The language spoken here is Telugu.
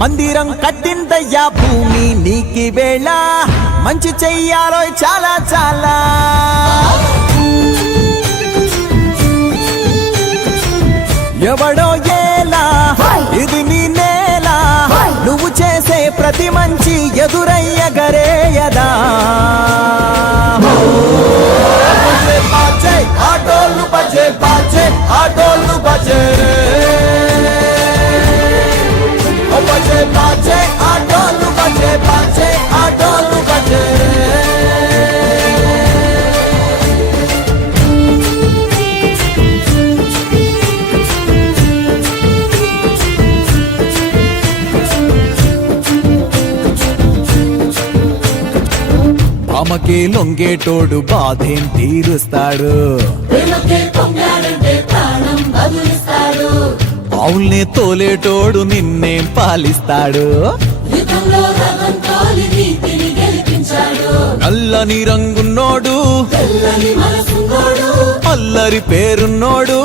మందిరం కట్టిందయ్యా భూమి నీకి వేళ మంచి చెయ్యాలో చాలా చాలా ఎవడో ఏలా ఇది నీ నేల నువ్వు చేసే ప్రతి మంచి ఎదురయ్యగరేయదా ఆటోలు బజే బాజే ఆటోలు బజే బజే బాజే ఆటోలు బజే బాజే ఆటోలు బజే అమ్మకే లొంగేటోడు బాధేం తీరుస్తాడు అవుల్నే తోలేటోడు నిన్నేం పాలిస్తాడు నల్లని రంగున్నోడు అల్లరి పేరున్నోడు